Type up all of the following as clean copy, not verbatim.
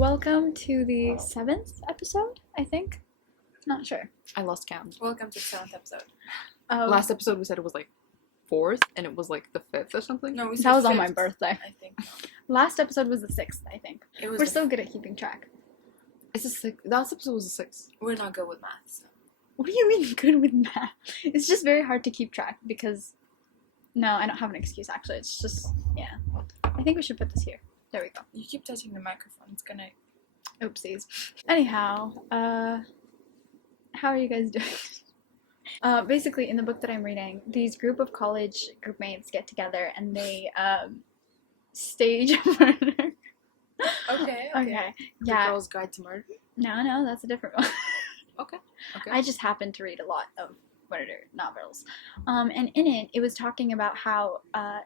Welcome to the 7th episode, I think. Not sure. I lost count. Welcome to the 7th episode. Last episode we said it was like 4th, and it was like the 5th or something. No, we said That was on 5th, my birthday. I think. Last episode was the 6th, I think. It was We're so good at keeping track. It's a 6th. Last episode was a 6th. We're not good with math, so. What do you mean good with math? It's just very hard to keep track because... No, I don't have an excuse, actually. It's just... Yeah. I think we should put this here. There we go. You keep touching the microphone. It's gonna... Oopsies. Anyhow, how are you guys doing? Basically, in the book that I'm reading, these group of college groupmates get together and they, stage a murder. Okay. Okay. The Yeah. Girl's Guide to Murder. No, that's a different one. Okay. I just happen to read a lot of murder novels. And in it, it was talking about how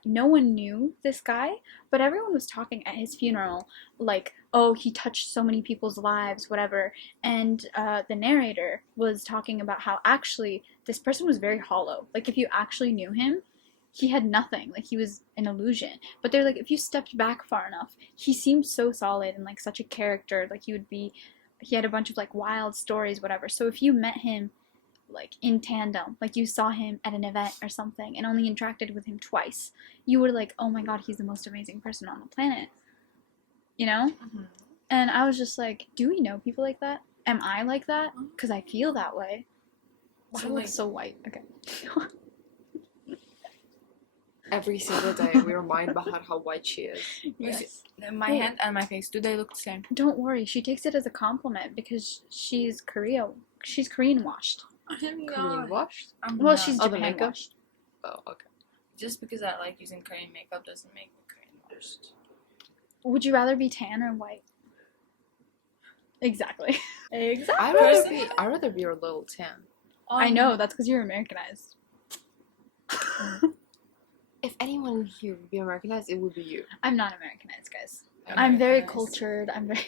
no one knew this guy, but everyone was talking at his funeral, like, oh, he touched so many people's lives, whatever. And the narrator was talking about how actually this person was very hollow. Like, if you actually knew him, he had nothing. Like, he was an illusion. But they're like, if you stepped back far enough, he seemed so solid and, like, such a character. Like, he had a bunch of, like, wild stories, whatever. So if you met him, like, in tandem, like, you saw him at an event or something and only interacted with him twice, you were like, oh my god, he's the most amazing person on the planet. You know? Mm-hmm. And I was just like, do we know people like that? Am I like that? Because I feel that way. Why So, do I look like- so white? Okay. Every single day we remind Bahar how white she is. Yes. My hand and my face, do they look the same? Don't worry, she takes it as a compliment because she's Korean washed. I'm Korean washed? I'm Well, not. she's Oh, the Japan makeup? washed. Oh, okay. Just because I like using Korean makeup doesn't make me Korean washed. Would you rather be tan or white? Exactly. Exactly. I'd rather be a little tan. I know, that's because you're Americanized. If anyone here would be Americanized, it would be you. I'm not Americanized, guys. I'm very Americanized. cultured. I'm very...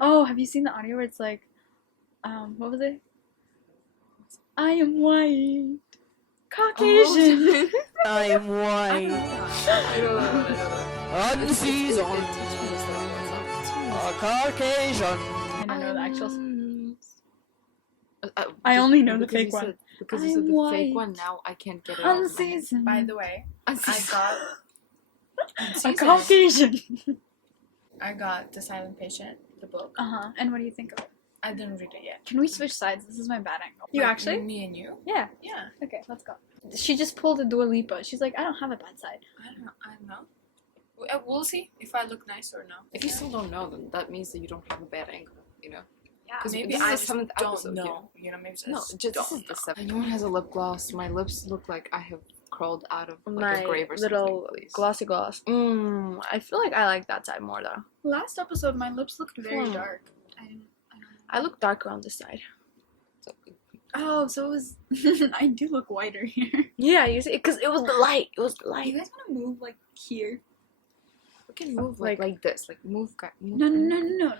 Oh, have you seen the audio where it's like, what was it? I am white. Caucasian. I am white, unseasoned, a Caucasian. I don't know the actual... I I only know the because you fake one. said- Because you said I'm the white. fake one, now I can't get it out of my head. Unseasoned. By the way, I got... A Caucasian. I got The Silent Patient, the book. Uh-huh. And what do you think of it? I didn't read it yet. Can we switch sides? This is my bad angle. You Like, actually? Me and you? Yeah. Yeah. Okay, let's go. She just pulled a Dua Lipa. She's like, I don't have a bad side. I don't know. We'll see if I look nice or no. If you still don't know, then that means that you don't have a bad angle, you know? Yeah. 'Cause Maybe this is I the just 7th don't episode, know. You know, maybe No, just just this don't is the know. 7th. Anyone has a lip gloss, my lips look like I have crawled out of like My a grave or little something, please. glossy gloss. I feel like I like that side more though. Last episode, my lips looked very Hmm. dark. I look darker on this side. Oh, so it was... I do look whiter here. Yeah, you see, because it was the light. It was the You light. guys want to move, like, here? We can move like this, like move. No,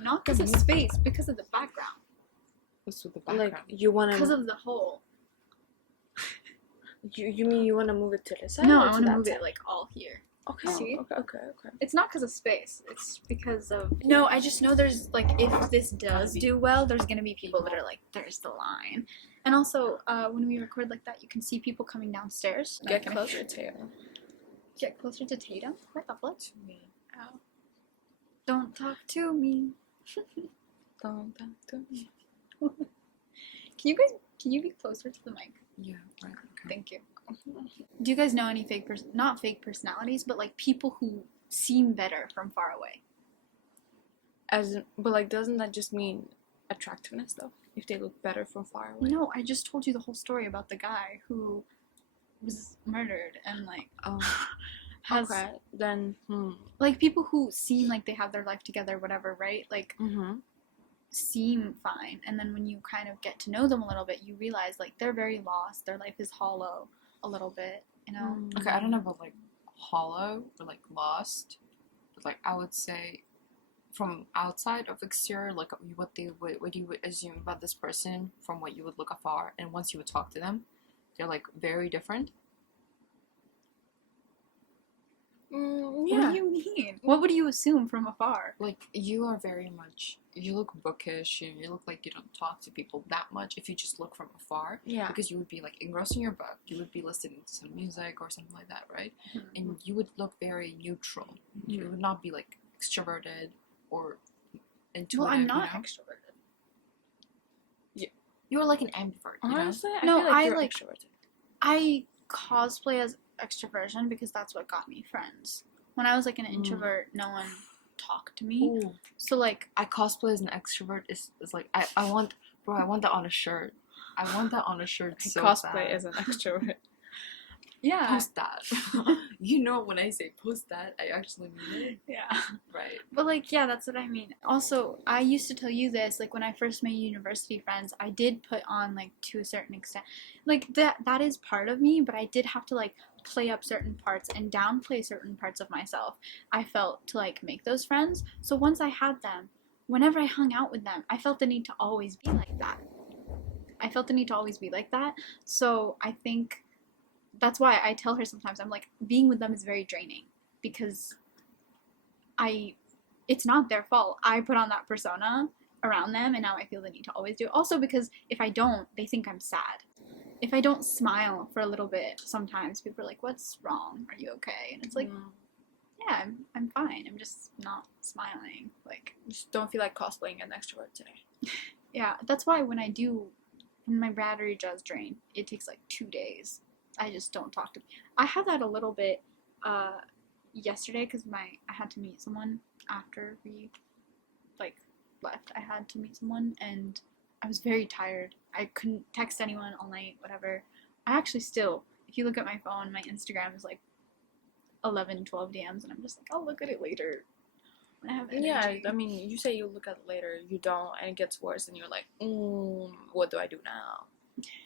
not because of space, because of the background. What's with the background? Like you Because wanna, of the hole. you mean you wanna move it to this side? No, or I to want to that move side? it, like, all here. Okay. See? Okay. It's not because of space. It's because of... No, I just know there's, like, if this does do well, there's going to be people that are like, there's the line. And also, when we record like that, you can see people coming downstairs. Get Like, closer to you. Get closer to Tatum? What the fuck? Ow. Don't talk to me. Don't talk to me. Can you be closer to the mic? Yeah, right. Okay. Thank you. Do you guys know any not fake personalities, but like people who seem better from far away? But like, doesn't that just mean attractiveness though? If they look better from far away. No, I just told you the whole story about the guy who was murdered and like Oh, has Okay. Then. like people who seem like they have their life together, whatever, right? Like seem fine, and then when you kind of get to know them a little bit, you realize like they're very lost. Their life is hollow a little bit, you know. okay. I don't know about like hollow or like lost, but like I would say from outside of exterior, like what you would assume about this person from what you would look afar, and once you would talk to them, they're like very different. What Yeah. do you mean? What would you assume from afar? Like, you are very much, you look bookish, you look like you don't talk to people that much if you just look from afar. Yeah. Because you would be, like, engrossing your book, you would be listening to some music or something like that, right? Mhm. And you would look very neutral. You would not be, like, extroverted or intuitive, Well, I'm not you know? extroverted. You're like an ambivert, you know? Honestly, I No, feel like I you're like- extroverted. I cosplay as extroversion because that's what got me friends. When I was like an introvert, no one talked to me. Ooh, So like, I cosplay as an extrovert is like, I want that on a shirt. I want that on a shirt I so cosplay bad. as an extrovert. yeah, Post that. You know, when I say post that, I actually mean it. yeah. Right. But like, yeah, that's what I mean. Also, I used to tell you this, like when I first made university friends, I did put on like to a certain extent, like that is part of me, but I did have to like play up certain parts and downplay certain parts of myself. I felt to like make those friends. So once I had them, whenever I hung out with them, I felt the need to always be like that. So I think that's why I tell her sometimes, I'm like, being with them is very draining because it's not their fault. I put on that persona around them and now I feel the need to always do it. Also because if I don't, they think I'm sad. If I don't smile for a little bit, sometimes people are like, what's wrong? Are you okay? And it's like, yeah, I'm fine. I'm just not smiling. Like, Just don't feel like cosplaying an extrovert today. yeah, that's why when my battery does drain, it takes like 2 days. I just don't talk to. I had that a little bit yesterday because I had to meet someone after we like left. I had to meet someone and I was very tired. I couldn't text anyone all night, whatever. I actually still, if you look at my phone, my Instagram is like 11, 12 DMs, and I'm just like, I'll look at it later when I have energy. Yeah, I mean, you say you look at it later, you don't, and it gets worse, and you're like, what do I do now?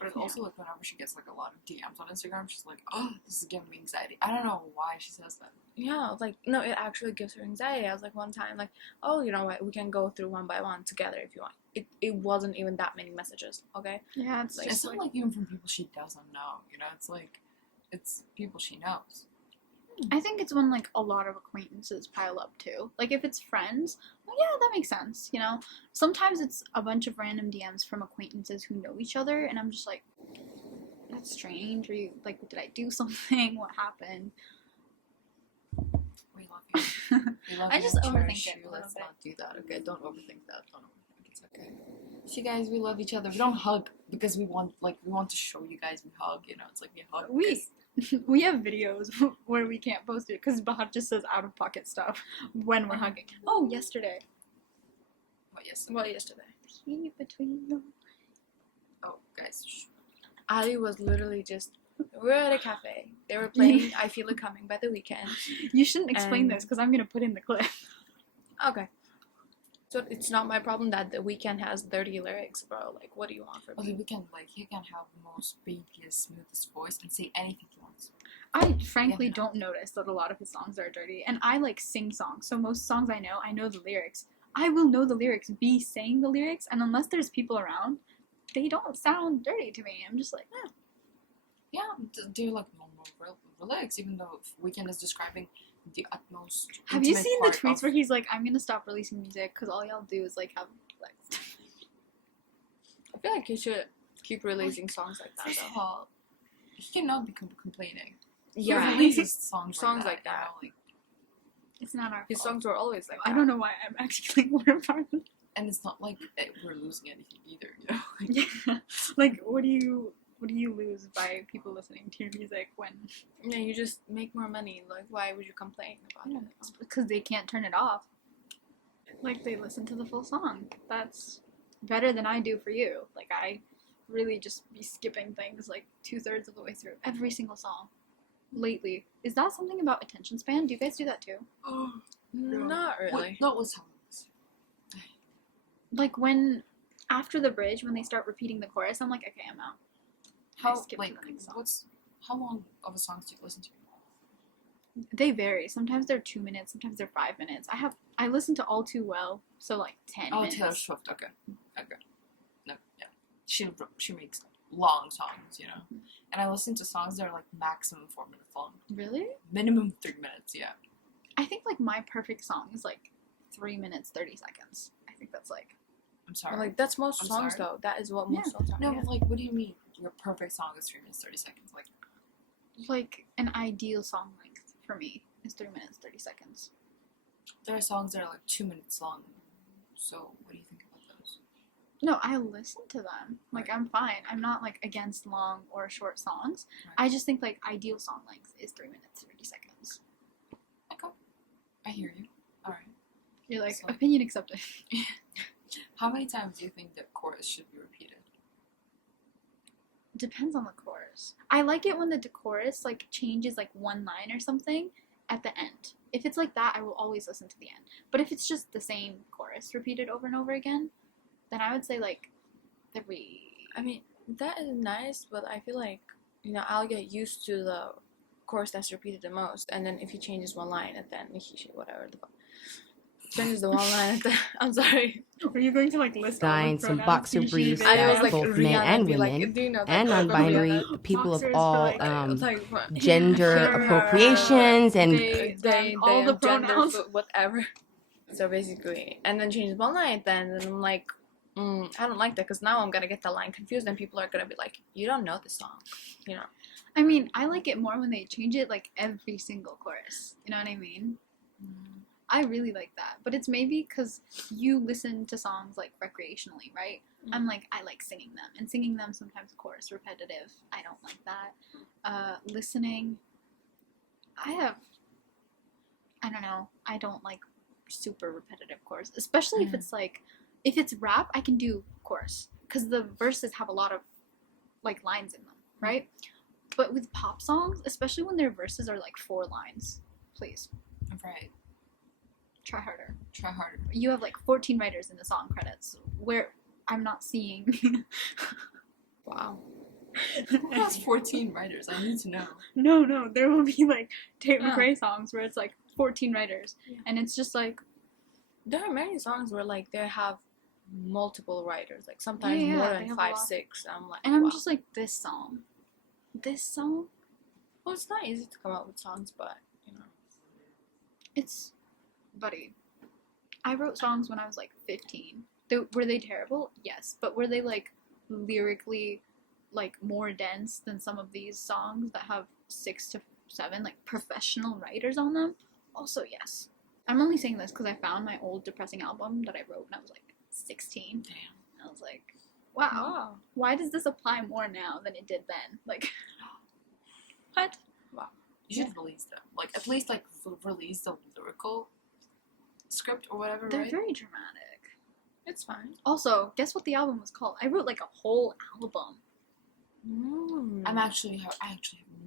But it's also like whenever she gets like a lot of DMs on Instagram, she's like, oh, this is giving me anxiety. I don't know why she says that. Yeah, like, no, it actually gives her anxiety. I was like, one time, like, oh, you know what, we can go through one by one together if you want. It wasn't even that many messages, okay? Yeah, it's It's not like even from people she doesn't know, you know? It's like, it's people she knows. I think it's when like a lot of acquaintances pile up too. Like if it's friends, well, yeah, that makes sense, you know. Sometimes it's a bunch of random DMs from acquaintances who know each other, and I'm just like, that's strange. Or you like, did I do something? What happened? We love you. We love I you just and overthink cherish it you. a little Let's bit. not do that, okay? Don't overthink that. Don't overthink. It's okay. See, guys, we love each other. We don't hug because we want to show you guys we hug. You know, it's like we hug. We have videos where we can't post it because Bahar just says out of pocket stuff when we're hugging. Oh, yesterday. What, yes. Well, yesterday. He between them. Oh, guys. Shh. Ali was literally just, we're at a cafe. They were playing I Feel It Coming by The Weeknd. You shouldn't explain And- this because I'm gonna put in the clip. Okay. So it's not my problem that The Weeknd has dirty lyrics, bro. Like, what do you want from Okay, me? he can have the most babiest, smoothest voice and say anything he wants. I frankly Yeah. don't notice that a lot of his songs are dirty, and I like sing songs, so most songs I know the lyrics. I will know the lyrics, be saying the lyrics, and unless there's people around, they don't sound dirty to me. I'm just like, eh. Yeah, they're like normal lyrics, even though Weekend is describing the utmost. Have you intimate seen the part tweets of- where he's like, I'm gonna stop releasing music because all y'all do is like have sex. I feel like you should keep releasing songs like that, First of though. all, he cannot be complaining. Yeah. He releases songs Songs like like that. that. You know, like, It's not our His fault. songs were always like I that. don't know why I'm actually like more part of and it's not like we're losing anything either. You know, like, Yeah. Like, what do you lose by people listening to your music when Yeah, you just make more money. Like, why would you complain about it? it's because they can't turn it off? Like, they listen to the full song. That's better than I do for you. Like, I really just be skipping things like 2/3 of the way through every single song lately. Is that something about attention span? Do you guys do that too? oh, Not really. What was songs? Like, when after the bridge, when they start repeating the chorus, I'm like, okay, I'm out. How skip to like the next song. how long of a songs do you listen to? They vary. Sometimes they're 2 minutes, sometimes they're 5 minutes. I listen to All Too Well, so like 10 Oh, minutes. Taylor Swift. Okay. No, yeah. She makes long songs, you know. And I listen to songs that are like maximum 4 minutes long, Really? minimum 3 minutes. Yeah. I think like my perfect song is like 3 minutes 30 seconds. I think that's like I'm sorry. Like that's most I'm songs sorry. though. That is what Yeah. most songs are. No, yeah. but like, what do you mean? Your perfect song is 3 minutes 30 seconds. Like, an ideal song length for me is 3 minutes 30 seconds. there are songs that are like 2 minutes long. So, what do you think about those? No, I listen to them. Like Right. I'm fine. I'm not like against long or short songs. Right. I just think like ideal song length is 3 minutes 30 seconds. Okay, I hear you. All right. You're like So- opinion accepted. How many times do you think the chorus should be repeated? Depends on the chorus. I like it when the chorus like changes like one line or something at the end. If it's like that, I will always listen to the end. But if it's just the same chorus repeated over and over again, then I would say like 3. I mean, that is nice, but I feel like, you know, I'll get used to the chorus that's repeated the most, and then if he changes one line and then he whatever the fuck changes the one line at the, I'm sorry. Are you going to like list all the Design some pronouns, boxer he, she, briefs they, that I was them? like both Rihanna men and be like, women do you know that and part of non-binary Rihanna? people of Boxers all for, like, It's like what? gender Her, appropriations and they all the gender, pronouns. whatever. So basically, and then changes one line, then and I'm like, I don't like that because now I'm gonna get the line confused, and people are gonna be like, you don't know the song, you know. I mean, I like it more when they change it like every single chorus. You know what I mean? I really like that. But it's maybe because you listen to songs like recreationally, right? I'm like, I like singing them. And singing them sometimes chorus repetitive. I don't like that. Listening, I don't know. I don't like super repetitive chorus. Especially if it's like, if it's rap, I can do chorus. Because the verses have a lot of like lines in them, right? But with pop songs, especially when their verses are like 4 lines, please Right. try harder. Try harder. You have like 14 writers in the song credits where I'm not seeing. Wow. Who has 14 writers? I need to know. No, there will be like Tate Yeah. McRae songs where it's like 14 writers, Yeah. and it's just like There are many songs where like they have multiple writers, like sometimes Yeah, more they than have a 5, lot. 6. I'm like, and I'm wow. just like this song. Well, it's not easy to come up with songs, but you know. It's, buddy, I wrote songs when I was like 15. Were they terrible? Yes, but were they like lyrically like more dense than some of these songs that have 6 to 7 like professional writers on them? Also, yes. I'm only saying this because I found my old depressing album that I wrote when I was like 16. Damn. I was like, wow, why does this apply more now than it did then? Like, what? You should release them. Like, at least, like, release the lyrical script or whatever, They're right? very dramatic. It's fine. Also, guess what the album was called? I wrote like a whole album. I actually have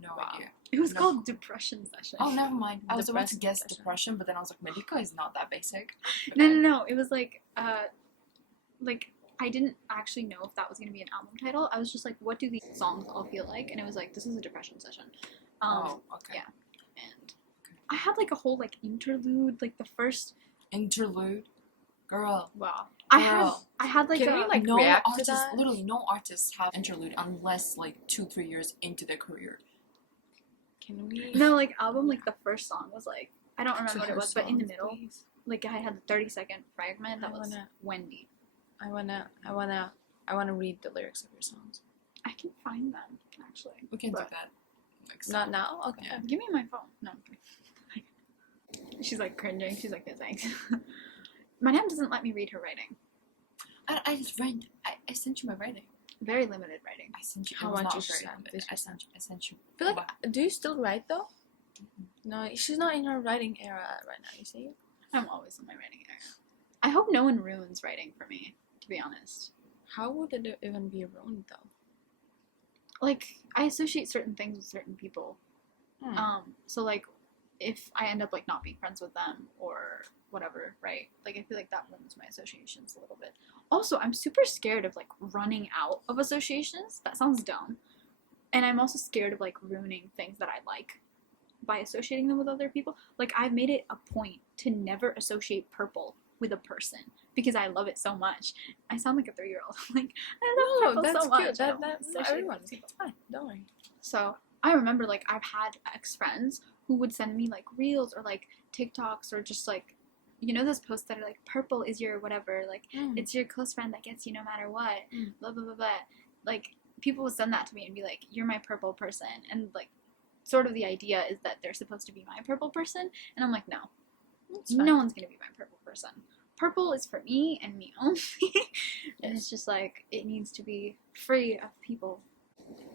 no Wow. idea. It was No. called Depression Session. Oh, never mind. I was about to Depressing guess session. depression, but then I was like, Medica is not that basic. No. It was like I didn't actually know if that was gonna be an album title. I was just like, what do these songs all feel like? And it was like, this is a depression session. Oh, okay. yeah. And I had like a whole like interlude, like the first. Interlude? Girl. Wow. I Girl. had like Can a we, like, No react to artists, that? literally no artists have interlude unless like 2-3 years into their career. Can we? no like album like the first song was like I don't remember To what it her was, but in the songs, middle please. like I had the 30-second fragment that I was wanna- Wendy. I wanna read the lyrics of your songs. I can find them actually. We can do But- that. Like, Not now. Okay. Yeah. Give me my phone. No. She's like cringing. She's like, no thanks. My mom doesn't let me read her writing. I just read. I sent you my writing. Very limited writing. I sent you. How it was much not you very sent? limited. Did you I sent you. I feel like, do you still write though? No, she's not in her writing era right now. You see? I'm always in my writing area. I hope no one ruins writing for me, to be honest. How would it even be ruined though? Like, I associate certain things with certain people. So like, if I end up like not being friends with them or whatever, right? Like, I feel like that ruins my associations a little bit. Also, I'm super scared of like running out of associations. That sounds dumb. And I'm also scared of like ruining things that I like by associating them with other people. Like, I've made it a point to never associate purple with a person because I love it so much. I sound like a 3-year-old. Like, I love No, purple that's so much. cute. I don't That's associate everyone. with people. It's fine. Don't worry. So I remember like I've had ex-friends who would send me like reels or like TikToks or just like, you know, those posts that are like, purple is your whatever, like it's your close friend that gets you no matter what, blah blah blah blah. Like people would send that to me and be like, you're my purple person, and like sort of the idea is that they're supposed to be my purple person, and I'm like, no, no one's gonna be my purple person. Purple is for me and me only. And it's just like, it needs to be free of people.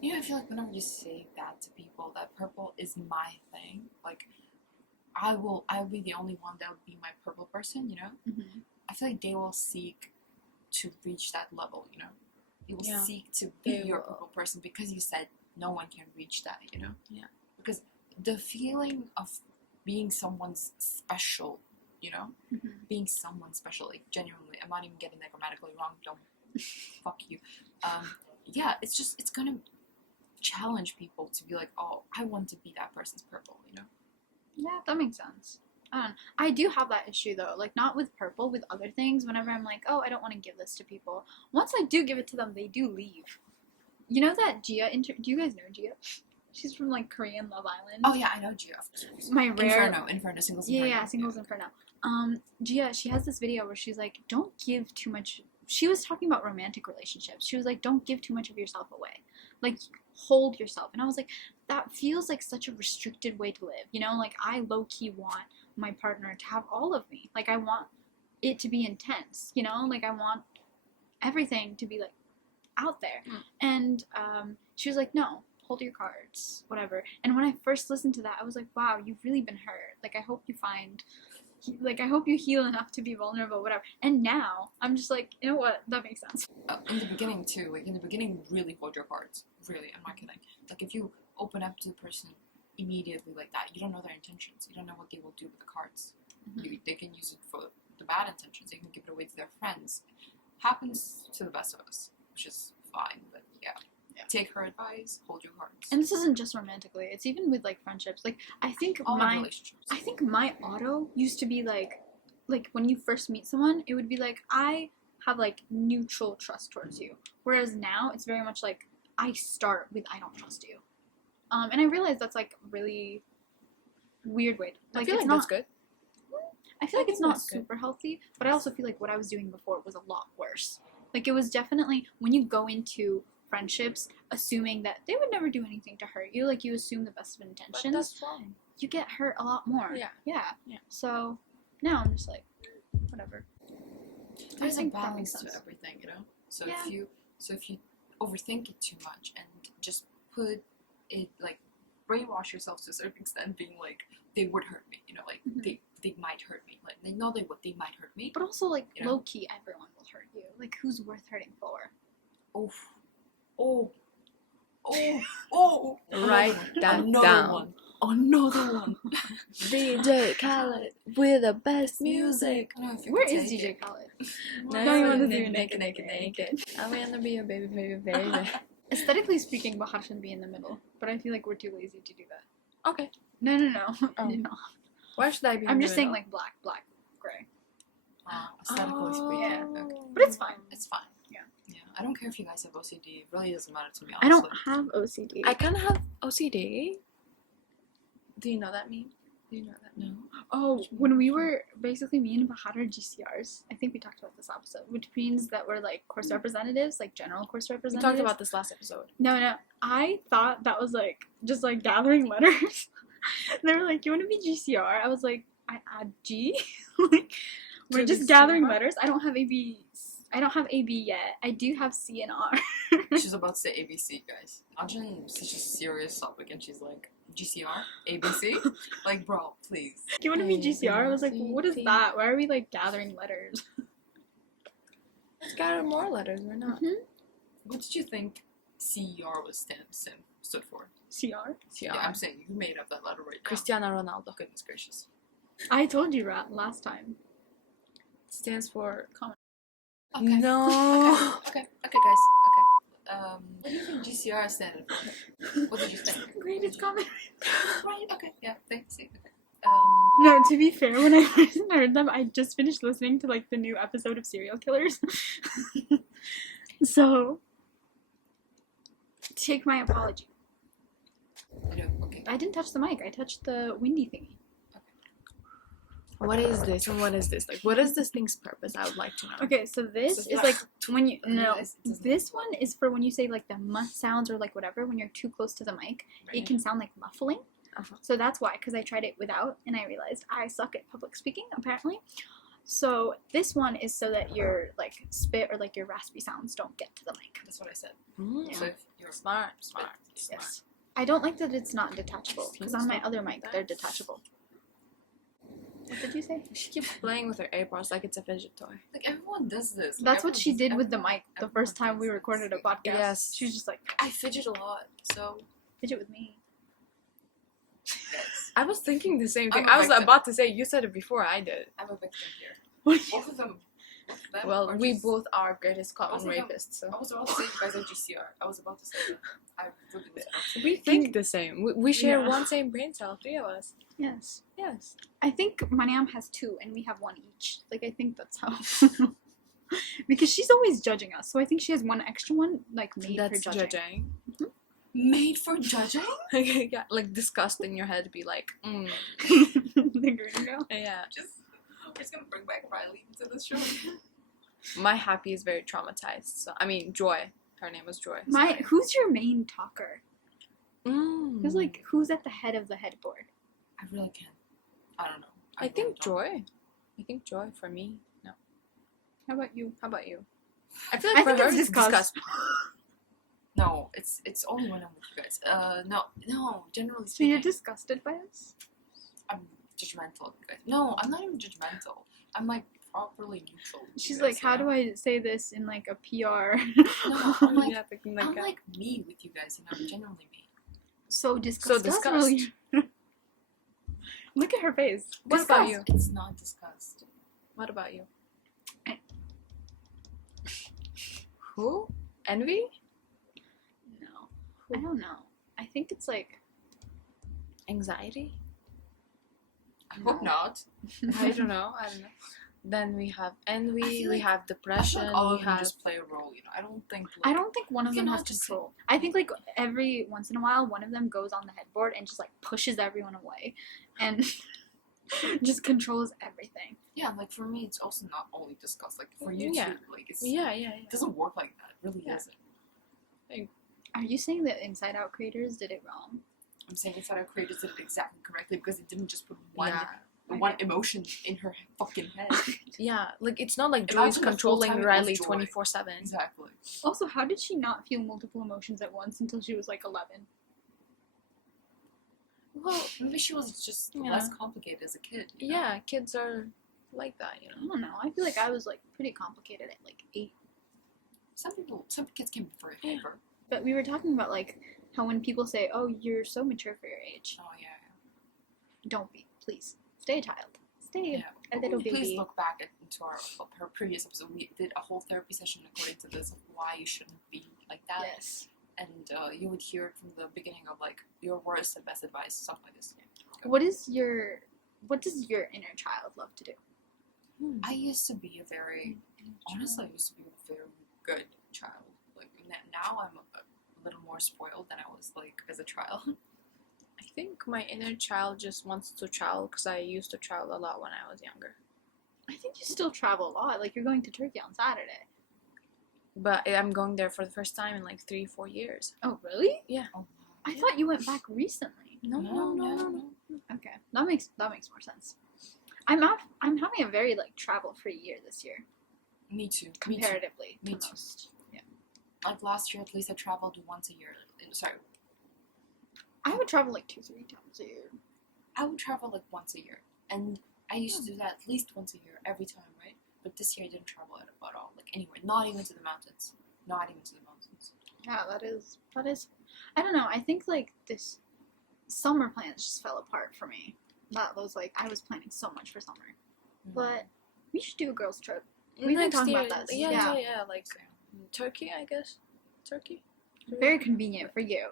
You know, I feel like whenever you say that to people, that purple is my thing, like I'll be the only one that would be my purple person, you know? Mm-hmm. I feel like they will seek to reach that level, you know? They will seek to be your purple person because you said no one can reach that, you know? Yeah. Because the feeling of being someone's special, you know? Mm-hmm. Being someone special, like genuinely, I'm not even getting that grammatically wrong, don't fuck you. Yeah, it's gonna challenge people to be like, oh, I want to be that person's purple, you know? Yeah, that makes sense. I do have that issue though, like not with purple, with other things. Whenever I'm like, oh, I don't want to give this to people. Once I do give it to them, they do leave. You know that Gia? Do you guys know Gia? She's from like Korean Love Island. Oh yeah, I know Gia. My rare Inferno, singles. Yeah, Inferno. singles Inferno. Gia, she has this video where she's like, don't give too much. She was talking about romantic relationships. She was like, don't give too much of yourself away. Like, hold yourself. And I was like, that feels like such a restricted way to live. You know, like I low-key want my partner to have all of me. Like I want it to be intense, you know? Like I want everything to be like out there. And she was like, no, hold your cards, whatever. And when I first listened to that, I was like, wow, you've really been hurt. Like I hope you find, like I hope you heal enough to be vulnerable, whatever. And now I'm just like, you know what, that makes sense. In the beginning too, like in the beginning, really hold your cards. Really, I'm not kidding. Like if you open up to the person immediately like that, you don't know their intentions. You don't know what they will do with the cards. They can use it for the bad intentions. They can give it away to their friends. Happens to the best of us, which is fine. But yeah. Take her advice. Hold your cards. And this isn't just romantically. It's even with like friendships. Like I think All relationships. I think my auto used to be like when you first meet someone, it would be like I have like neutral trust towards you. Whereas now it's very much like I start with I don't trust you. And I realize that's like really weird way. I Like feel it's like not that's good. I feel like it's not that's good. super healthy, but I also feel like what I was doing before was a lot worse. Like it was definitely when you go into friendships assuming that they would never do anything to hurt you, like you assume the best of intentions, But that's wrong. you get hurt a lot more. Yeah. So now I'm just like, whatever. There's a think that balance makes to sense. everything, you know. So Yeah. if you overthink it too much and just put it like brainwash yourself to a certain extent, being like they would hurt me, you know, like they might hurt me, like they know they might hurt me. But also like You know? low key, everyone will hurt you. Like who's worth hurting for? Oh. Write that down. Another one. DJ Khaled with the best music. I don't know if you Where can is take DJ it. Khaled? Now Now you you wanna want see to your naked. I'm gonna be a baby. Aesthetically speaking, Bahar should be in the middle, but I feel like we're too lazy to do that. Okay. No. Oh. You know. Why should I be? I'm just saying like black, gray. Aesthetically speaking. yeah. Okay. But it's fine. It's fine. Yeah. I don't care if you guys have OCD. It really doesn't matter to me, I honestly. don't have OCD. I kind of have OCD. Do you know that meme? Do you know that? No. Oh, when we were basically me and Bahar are GCRs, I think we talked about this episode, which means that we're like course representatives, like general course We representatives. talked about this last episode. No. I thought that was like just like gathering letters. They were like, "You want to be GCR?" I was like, "I add G." Like, we're To just be gathering CR? letters. I don't have AB. I don't have AB yet. I do have C and R. She's about to say ABC, guys. Imagine such a serious topic and she's like, GCR? ABC? Like, bro, please. Do you want to be GCR? I was like, ABC. "What is that? Why are we like gathering letters?" Let's gather more letters. We're not. What did you think CER was stood for? CR. Yeah, I'm saying you made up that letter right now. Cristiano Ronaldo. Goodness gracious. I told you last time. Stands for. Okay. No. Okay, guys. Okay. What do you think GCR stands for? What did you think? Greatest comment. Right, okay, yeah, thanks. Okay. No, to be fair, when I first heard them, I just finished listening to like the new episode of Serial Killers. So, take my apology. I know, okay. I didn't touch the mic. I touched the windy thingy. What is this and what is this? Like, what is this thing's purpose? I would like to know. Okay, so this So is yeah. like when you no. It doesn't- This one is for when you say like the muff sounds or like whatever. When you're too close to the mic, it can sound like muffling. Uh-huh. So that's why, because I tried it without, and I realized I suck at public speaking apparently. So this one is so that your like spit or like your raspy sounds don't get to the mic. That's what I said. Mm. So if you're Smart. Yes. I don't like that it's not detachable because on my other mic they're detachable. What did you say? She keeps playing with her AirPods like it's a fidget toy. like everyone does this. Like, That's what everyone she does- did with the everyone- mic the everyone first time does we this. recorded a podcast. Yes. She was just like, I fidget a lot, so fidget with me. yes, I was thinking the same thing. I'm a I was victim. about to say, you said it before I did. I'm a victim here. What? Both of them. Well, are we just- both are greatest common Both of them- rapists, so. I was about to say you guys are GCR. I was about to say that. I really was about to. We think the same. We share Yeah. one same brain cell, 3 of us. Yes. Yes. I think Maryam has 2 and we have 1 each. Like I think that's how. Because she's always judging us, so I think she has 1 extra one like made That's for judging. judging. Made for judging? Yeah, like disgust in your head, be like, The green girl. yeah. We're just gonna bring back Riley into this show. My happy is very traumatized. So I mean, Joy. Her name was Joy. Who's your main talker? Mm. Who's like who's at the head of the headboard? I really can't. I don't know. I really think don't. Joy. I think Joy for me. No. How about you? How about you? I feel like I for think her it's it's disgust. No, it's only when I'm with you guys. No. Generally So you're speaking, disgusted by us? I'm judgmental of you guys. No, I'm not even judgmental. I'm like properly neutral. with you She's guys, like, you how know? do I say this in like a PR? No, I'm like, Yeah, thinking like I'm that. like me with you guys, and I'm genuinely me. So disgust. disgust. Really. Look at her face. What about you? It's not disgust. What about you? Who? Envy? No, I don't know. I think it's like Anxiety? I hope not. I don't know. Then we have envy, I feel we like- have I depression, feel like all we of them have just play a role, you know. I don't think. I don't think one of You them has cannot just control. I think like every once in a while, one of them goes on the headboard and just like pushes everyone away, and just controls everything. Yeah, like for me, it's also not only disgust. Like for you Yeah. too. Like it's. yeah. It doesn't work like that. It really Yeah. isn't. Are you saying that Inside Out creators did it wrong? I'm saying Inside Out creators did it exactly correctly because it didn't just put one Yeah. emotion in her fucking head. Yeah, like it's not like Imagine Joy's the whole controlling time it was Riley Joy. 24/7. Exactly. Also, how did she not feel multiple emotions at once until she was like 11? Well, maybe she was just Yeah. less complicated as a kid. you know? Yeah, kids are like that, you I know. don't know. I feel like I was like pretty complicated at like 8. Some kids can be very hyper. But we were talking about like how when people say, "Oh, you're so mature for your age," Oh yeah. don't be. Please stay a child. Stay Yeah. a little Please baby. look back into her previous episode. We did a whole therapy session according to this of why you shouldn't be like that. Yes. And you would hear it from the beginning of like your worst and best advice, stuff like this. What does your inner child love to do? I used to be honestly, I used to be a very good child. Like now, I'm a little more spoiled than I was like as a child. I think my inner child just wants to travel because I used to travel a lot when I was younger. I think you still travel a lot. Like you're going to Turkey on Saturday. But I'm going there for the first time in like 3-4 years. Oh, really? Oh, I thought you went back recently. no. Okay, that makes more sense. I'm having a very like travel free year this year Me too. comparatively Me to too. most. Yeah. Like last year, at least I traveled once a year. Sorry, I would travel like 2-3 times a year. I would travel like once a year, and I used to do that at least once a year every time, right? But this year I didn't travel at all. Like anywhere, not even to the mountains. Not even to the mountains. Yeah, that is. I don't know. I think like this summer plans just fell apart for me. That was like I was planning so much for summer, but we should do a girls trip. We've been talking about that. Yeah, like Turkey, I guess. Turkey? Very convenient for you,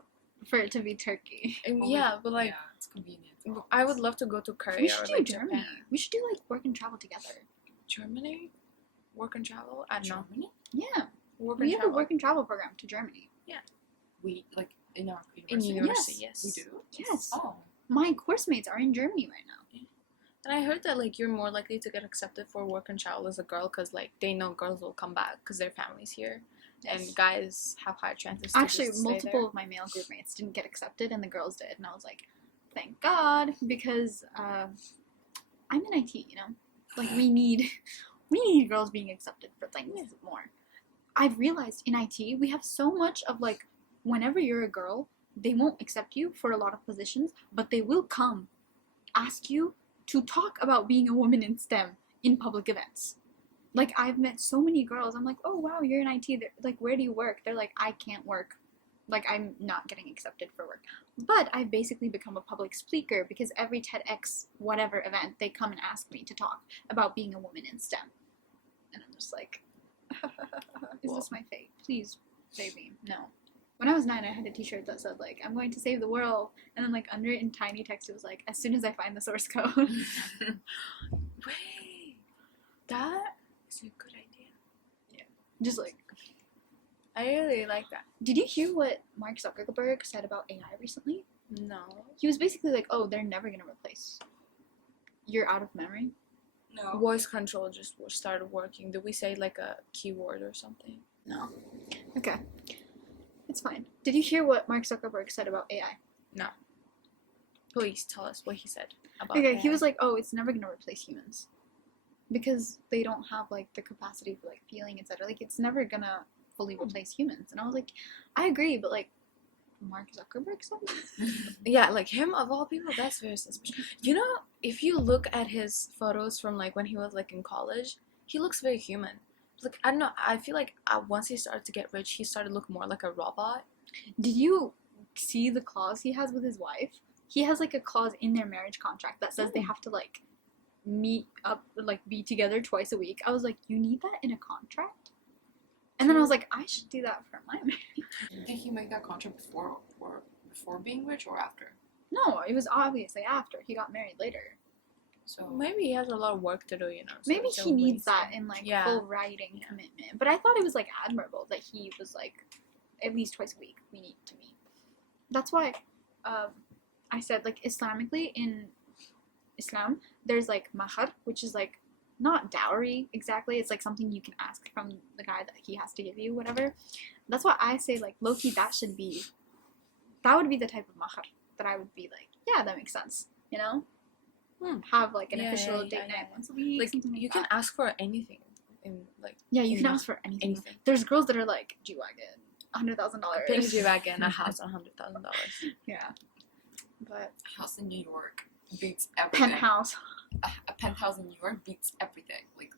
for it to be Turkey. Yeah, but like, yeah, it's convenient. I would love to go to Korea We or should do like Germany. Japan. We should do like work and travel together. Germany? Work and travel? I don't know. Germany? Yeah, Work we and have travel. a work and travel program to Germany. We like in our In university? university, Yes. We yes. do? Yes. Oh. My course mates are in Germany right now. And I heard that like you're more likely to get accepted for work and travel as a girl because like they know girls will come back because their family's here, and guys have higher chances. To Actually, just stay multiple there. of my male group mates didn't get accepted, and the girls did, and I was like, thank God, because I'm in IT, you know, like we need girls being accepted for things more. I've realized in IT we have so much of like, whenever you're a girl, they won't accept you for a lot of positions, but they will come ask you to talk about being a woman in STEM in public events. Like, I've met so many girls. I'm like, oh wow, you're in IT. They're like, where do you work? They're like, I can't work. Like, I'm not getting accepted for work. But I've basically become a public speaker because every TEDx whatever event, they come and ask me to talk about being a woman in STEM. And I'm just like, is this my fate? Please save me. No. When I was 9, I had a t-shirt that said, like, I'm going to save the world. And then, like, under it in tiny text, it was like, as soon as I find the source code. Wait, that is a good idea. Just like, I really like that. did you hear what Mark Zuckerberg said about AI recently? No. He was basically like, oh, they're never going to replace. You're out of memory. No. Voice control just started working. Did we say like a keyword or something? No. Okay. It's fine. Did you hear what Mark Zuckerberg said about AI? No. Please tell us what he said about Okay, AI. he was like, oh, it's never going to replace humans. Because they don't have, like, the capacity for, like, feeling, etc. Like, it's never going to fully replace humans. And I was like, I agree, but, like, Mark Zuckerberg said it? Yeah, like him of all people, that's very suspicious. You know, if you look at his photos from like when he was like in college, he looks very human. Like, I don't know, I feel like once he started to get rich, he started to look more like a robot. Did you see the clause he has with his wife? He has, like, a clause in their marriage contract that says they have to, like, meet up, like, be together twice a week. I was like, you need that in a contract? And then I was like, I should do that for my marriage. Did he make that contract before being rich or after? No, it was obviously after. He got married later. So Maybe he has a lot of work to do, you know. So Maybe it's a he needs waste. that in, like, Yeah. full writing commitment. But I thought it was, like, admirable that he was like, at least twice a week we need to meet. That's why I said, like, Islamically, in Islam, there's, like, mahar, which is, like, not dowry exactly. It's, like, something you can ask from the guy that he has to give you, whatever. That's why I say, like, low-key, that would be the type of mahar that I would be like, yeah, that makes sense, you know? Have, like, an official date night once a week, Like, something like you that. can ask for anything in like Yeah, you in can mahar. ask for anything. anything. There's girls that are like, G-Wagon, $100,000. Pink G-Wagon, a house, $100,000. Yeah. But a house in New York beats everything. penthouse. A penthouse in New York beats everything. Like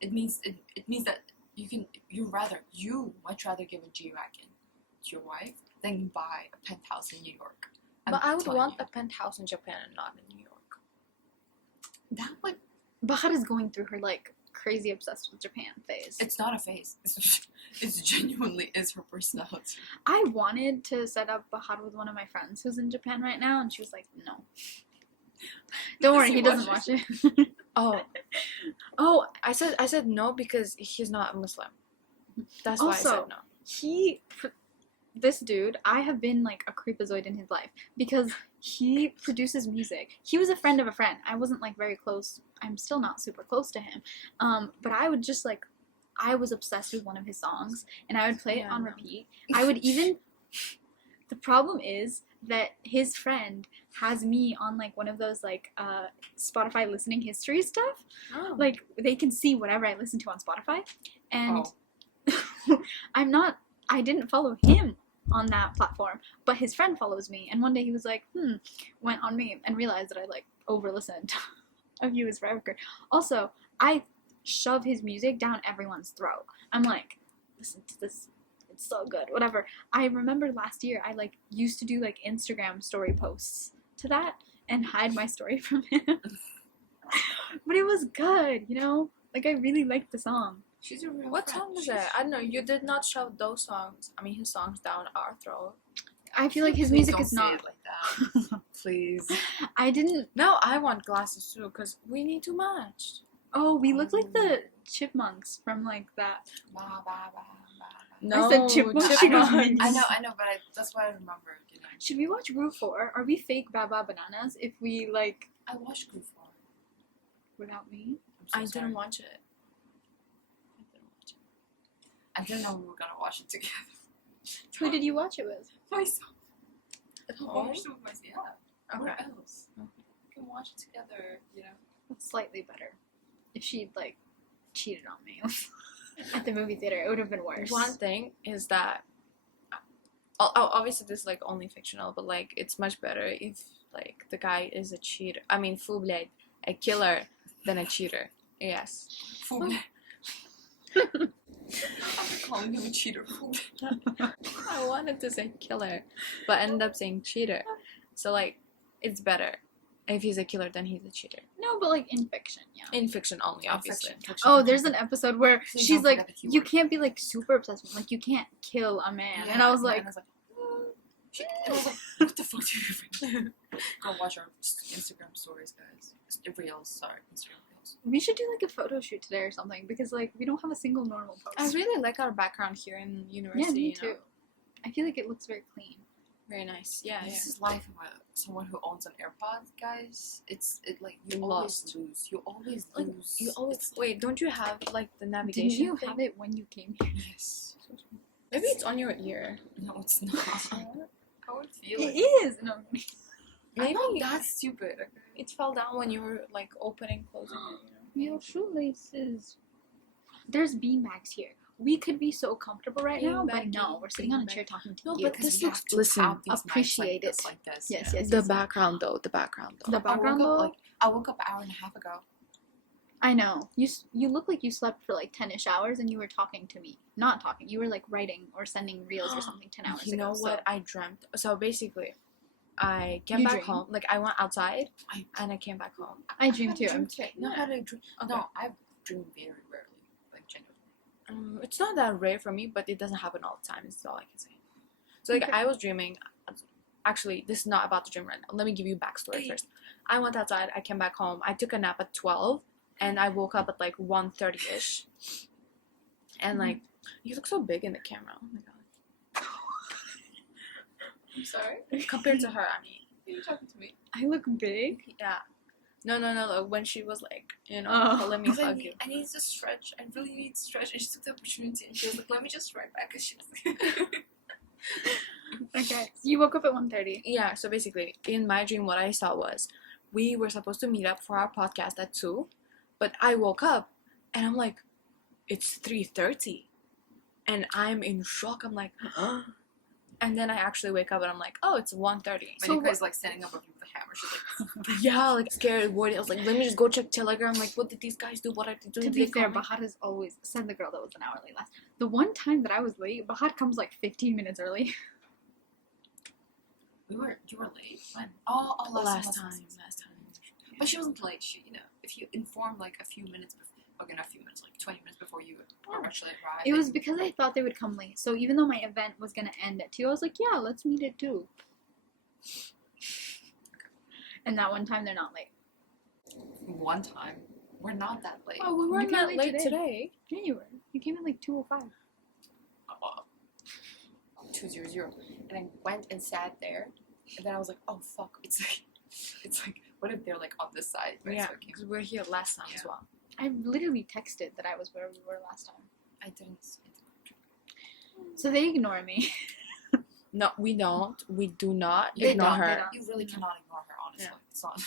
it means that you much rather give a G-Wagon to your wife than buy a penthouse in New York. But I would telling want you. a penthouse in Japan and not in New York. That would. Bahar is going through her, like, crazy obsessed with Japan phase. It's not a phase. It's genuinely is her personality. I wanted to set up Bahar with one of my friends who's in Japan right now, and she was like, no. Don't worry, he doesn't watch it. Oh, Oh, I said no because he's not a Muslim. That's why I said Also, no. this dude, I have been, like, a creepazoid in his life because he produces music. He was a friend of a friend. I wasn't, like, very close. I'm still not super close to him. But I would just, like, I was obsessed with one of his songs, and I would play it on repeat. I would even... The problem is that his friend has me on, like, one of those, like, Spotify listening history stuff. Oh. Like, they can see whatever I listen to on Spotify. And Oh. I didn't follow him on that platform, but his friend follows me. And one day he was like, went on me and realized that I, like, over-listened a few his record. Also, I shove his music down everyone's throat. I'm like, listen to this. It's so good. Whatever. I remember last year I, like, used to do, like, Instagram story posts to that and hide my story from him. But it was good, you know? Like, I really liked the song. She's a real What friend. song was that? I don't know. You did not shove those songs. I mean, his songs down our throat. I feel like his Please music don't is say not... it like that. Please. I didn't... No, I want glasses too because we need to match. Oh, we look like the chipmunks from, like, that... Ba, ba, ba, ba, ba. No, said chipmunk. She goes minions. I know, but that's what I remember. You know. Should we watch Group 4? Are we fake Baba Bananas if we, like... I watched Group 4. Without me? I'm so sorry. didn't watch it. I didn't know we were gonna watch it together. Who did you watch it with? Myself. At I home? watched it with myself. Yeah. Okay. Where else? Okay. We can watch it together, you know. That's slightly better. If she'd, like, cheated on me at the movie theater, it would have been worse. One thing is that, obviously this is like only fictional, but like it's much better if like the guy is a cheater. I mean, full blade, a killer, than a cheater. Yes. Fool. I'm calling him a cheater. Fool. I wanted to say killer, but ended up saying cheater. So like, it's better if he's a killer than he's a cheater. No, but like in fiction, yeah. In fiction only, obviously. Fiction. Oh, there's an episode where Please she's don't forget like, the you keyword. can't be like super obsessed with him. Like, you can't kill a man. And I was like, and I was like, what the fuck do you even? Go watch our Instagram stories, guys. Reels, sorry, Instagram reels. we should do like a photo shoot today or something because like we don't have a single normal post. I really like our background here in university. yeah, me you know? too. I feel like it looks very clean. Very nice. Yeah, yeah. This is life of someone who owns an AirPod, guys. It like you Lost. always lose. You always Like, lose. you always It's- wait. Don't you have like the navigation? Didn't you thing? have it when you came here? Yes. Maybe it's on your ear. No, it's not. I would feel It it. is. No. Maybe I'm not that stupid. Okay? it fell down when you were like opening, closing it. You know. Your shoelaces. There's beanbags here. We could be so comfortable right now, but Beanbag, no, we're sitting on a beanbag. chair talking to No, you. but Because this we looks- have to listen, have these nights appreciate like this, it. like this. Yes, you know? yes, The yes. background though. The background though. The I woke background up, though? like I woke up an hour and a half ago. I know. You look like you slept for like 10-ish hours and you were talking to me. Not talking. You were like writing or sending reels or something 10 hours You ago. know what so- I dreamt? So basically, I came You back dream? home. Like I went outside I and I came back home. I dream too. Dream today. No, how did I dream? Okay. No, I dream very rarely. Like genuinely. It's not that rare for me, but it doesn't happen all the time. Is all I can say. So like Okay. I was dreaming. Actually, this is not about the dream right now. Let me give you backstory first. I went outside. I came back home. I took a nap at 12, and I woke up at like 1:30ish. And like, you look so big in the camera. Oh my god. I'm sorry. Compared to her, I mean. Are you talking to me? I look big. Yeah. No. Like, when she was like, Oh. let me Because hug you. I need to stretch. I really need to stretch. And she took the opportunity and she was like, let me just write back. Because she was Okay. So you woke up at 1:30. Yeah, so basically, in my dream, what I saw was we were supposed to meet up for our podcast at 2, but I woke up and I'm like, it's 3:30. And I'm in shock. I'm like, and then I actually wake up and I'm like, oh, it's 1:30. So Monica is like standing up with the hammer. She's like, Yeah, like scared, worried. I was like, let me just go check Telegram. Like, what did these guys do? What are they doing? To Did be they fair, call me? Bahar has always said the girl that was an hour late last. The one time that I was late, Bahar comes like 15 minutes early. you were late. When? Oh, Last time. But she wasn't late. She, if you inform like a few minutes before, okay, not a few minutes, like 20 minutes before you are actually arrived. It was because I thought they would come late. So even though my event was gonna end at 2, I was like, yeah, let's meet at 2. And that one time they're not late. one time. We're not that late. Oh, we weren't came that late late today. today. Yeah, you were. You came at like 2:05. 2:00, and I went and sat there, and then I was like, oh fuck, it's like, what if they're like on this side? Right? Yeah, So I came- because we were here last time as Yeah. well. I literally texted that I was where we were last time. I didn't. So they ignore me. No, we don't. We do not They ignore don't, they her. don't. You really cannot ignore her, honestly. Yeah. It's not.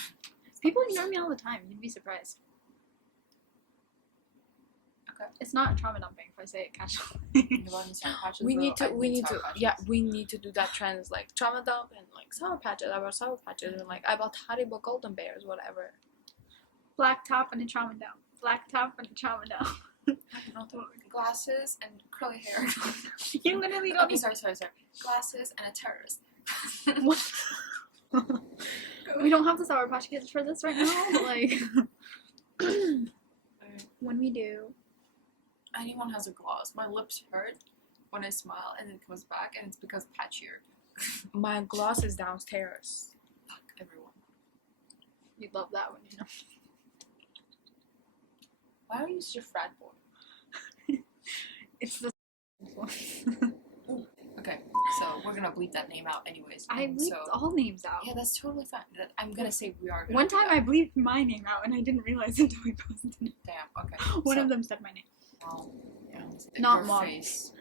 People ignore me all the time. You'd be surprised. Okay. It's not trauma dumping if I say it casually. You want Sour Patches, We though? need to. I We need Sour to. Patches. Yeah, we need to do that trends like trauma dump and like sour patches. I bought sour patches and like I bought Haribo golden bears, whatever. Black top and a trauma down. Black top and a trauma down. Glasses and curly hair. You literally don't Okay, need. sorry. Glasses and a terrorist. What? We don't have the Sour Patch Kids for this right now. But like, when we do, Anyone has a gloss. My lips hurt when I smile, and it comes back, and it's because patchier. My gloss is downstairs. Fuck everyone. you'd love that one, you know. Why are you such a frat boy? It's the Okay, so we're gonna bleep that name out anyways. I and bleeped so all names out. yeah, that's totally fine. I'm gonna say we are. Gonna One do time that. I bleeped my name out and I didn't realize until I posted it. Damn. Okay. One so, of them said my name. Well, yeah, Not your mom. face.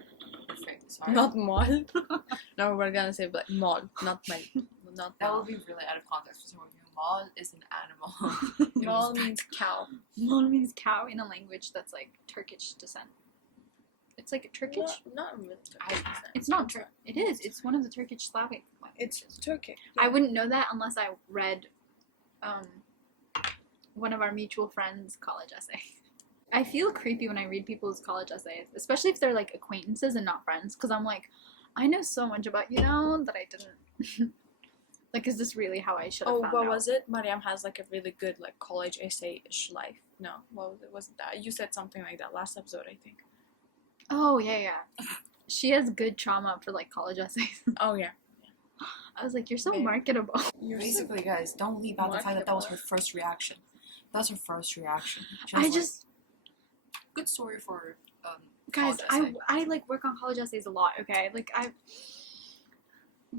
Your face. Sorry. Not mall. No, we're gonna say like mall, not my, not That mall. will be really out of context for some of you. Mall is an animal. It Mall was- means cow. Mal means cow in a language that's like Turkish descent. It's like a Turkish. Not really. It's not true. It is. It's one of the Turkish Slavic languages. It's Turkish. I wouldn't know that unless I read one of our mutual friends' college essay. I feel creepy when I read people's college essays, especially if they're like acquaintances and not friends, because I'm like, I know so much about you now that I didn't. Like, is this really how I should have Oh, found what out? was it? Maryam has like a really good like college essay-ish life. No, what was it? Wasn't that? You said something like that last episode, I think. Oh, yeah. She has good trauma for like college essays. Oh yeah. I was like, you're so Maybe. marketable. Basically, guys, don't leave out the fact that that was her first reaction. That was her first reaction. She was I like, just, good story for guys, college essay. I like work on college essays a lot, okay? Like, I'm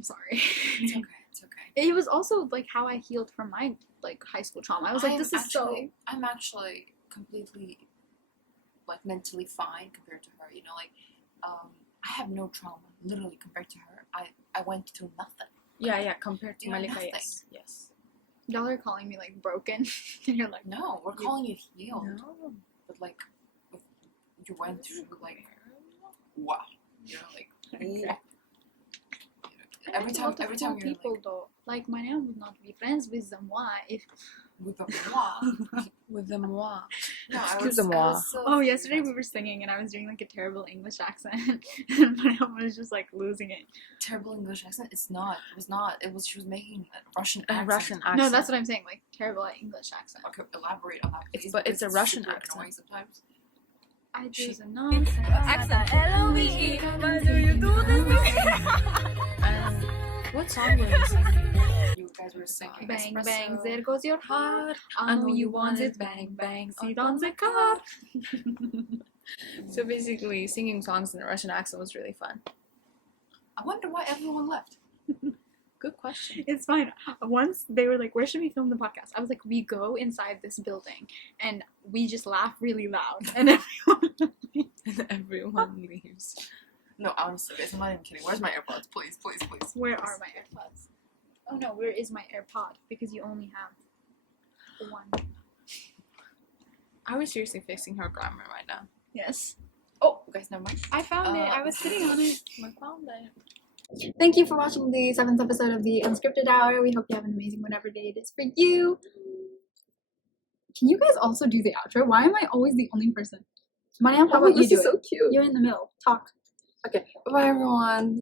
sorry. It's okay. It's okay. It was also like how I healed from my like high school trauma. I was like, this is I'm actually completely like mentally fine compared to her. You know, like I have no trauma literally compared to her. I went through nothing. Yeah. Compared to You know, Malika, nothing. yes. y'all are calling me like broken, and you're like, No, we're calling you healed, No. but like you went through like wow. You know, like wow. Every time you're people though, like my name would not be friends with them. Why? If with the moi. With the moi. No, Excuse-moi. oh, yesterday we were singing and I was doing like a terrible English accent, and my mom was just like losing it. terrible English accent. It's not. It was not. It was. She was making a Russian A accent. Russian accent. No, that's what I'm saying. Like terrible at English accent. Okay, elaborate on that, please. But it's because a Russian super accent. annoying sometimes. I do She- a nonsense. Accent. L-O-V-E. Why do you do this to me? And what song were you singing? You guys were singing. Bang Espresso. bang, there goes your heart. I know you want it. Bang bang, sit on the car. So basically, singing songs in a Russian accent was really fun. I wonder why everyone left. Good question. It's fine. Once they were like, where should we film the podcast? I was like, we go inside this building and we just laugh really loud. And everyone. Everyone leaves. No, honestly, guys, I'm not even kidding. Where's my AirPods? Please, please, please. Where are my AirPods? Oh no, where is my AirPod? Because you only have one. Are we seriously fixing her grammar right now? Yes. Oh, guys, never mind. I found it. I was sitting on it. I found that. Thank you for watching the 7th episode of the Unscripted Hour. We hope you have an amazing whatever day it is for you. Can you guys also do the outro? Why am I always the only person? Maryam, how about you do it? cute. You're in the middle. Talk. Okay, bye everyone.